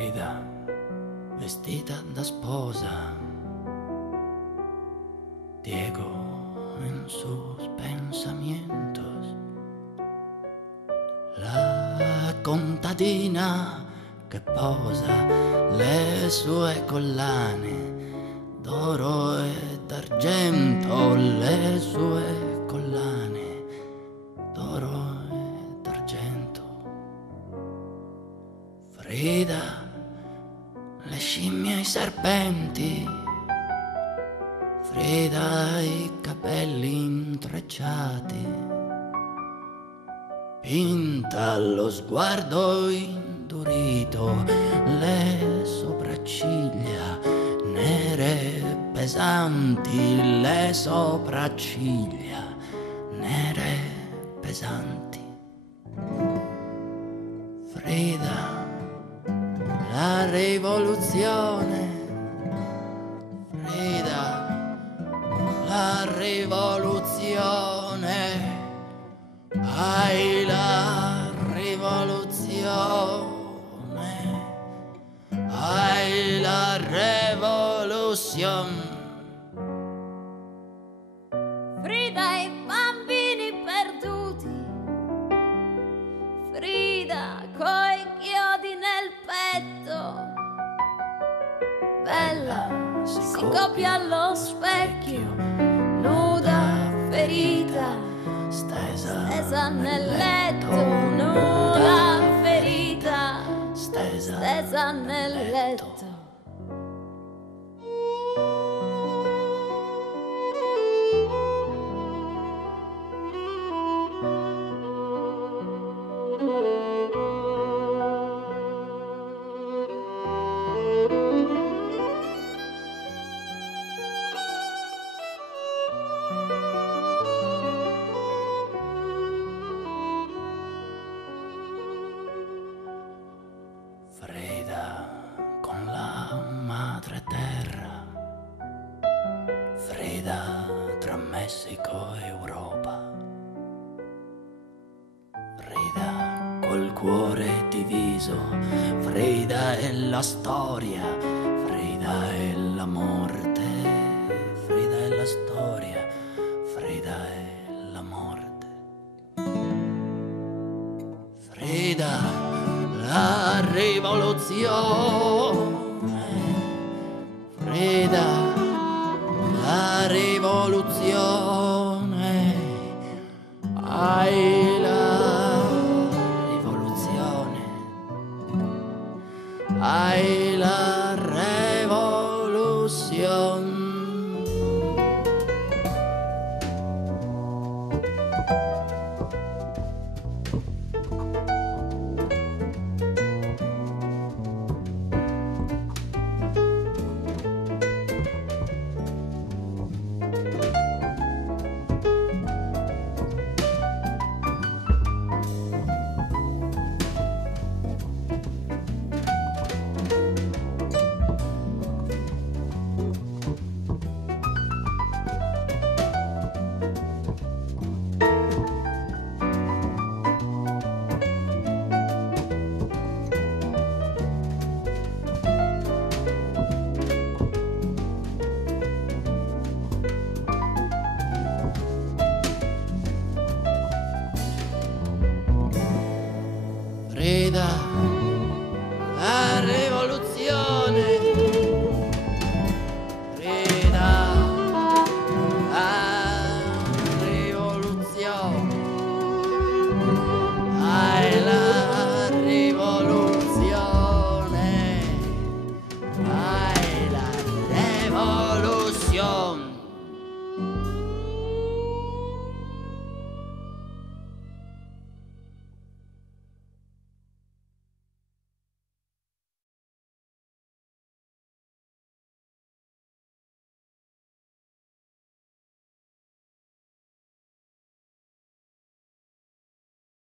Frida, vestita da sposa, Diego en sus pensamientos, la contadina che posa le sue collane d'oro e d'argento, le sue collane d'oro e d'argento. Frida, le scimmie e i serpenti, Frida, i capelli intrecciati, pinta lo sguardo indurito, le sopracciglia nere pesanti, le sopracciglia nere pesanti. Frida, la rivoluzione, Frida, la rivoluzione, hai la rivoluzione, hai la rivoluzione. Frida e i bambini perduti, Frida coi chiodi nel petto, bella si copia allo specchio, nuda, ferita, stesa nel letto, nuda, ferita, stesa nel letto. Frida con la madre terra, Frida tra Messico e Europa, Frida col cuore diviso, Frida è la storia, Frida è la morte, Frida è la storia, Frida è la morte. Frida, la rivoluzione, Frida, la rivoluzione, hai la rivoluzione, hai la rivoluzione. Frida,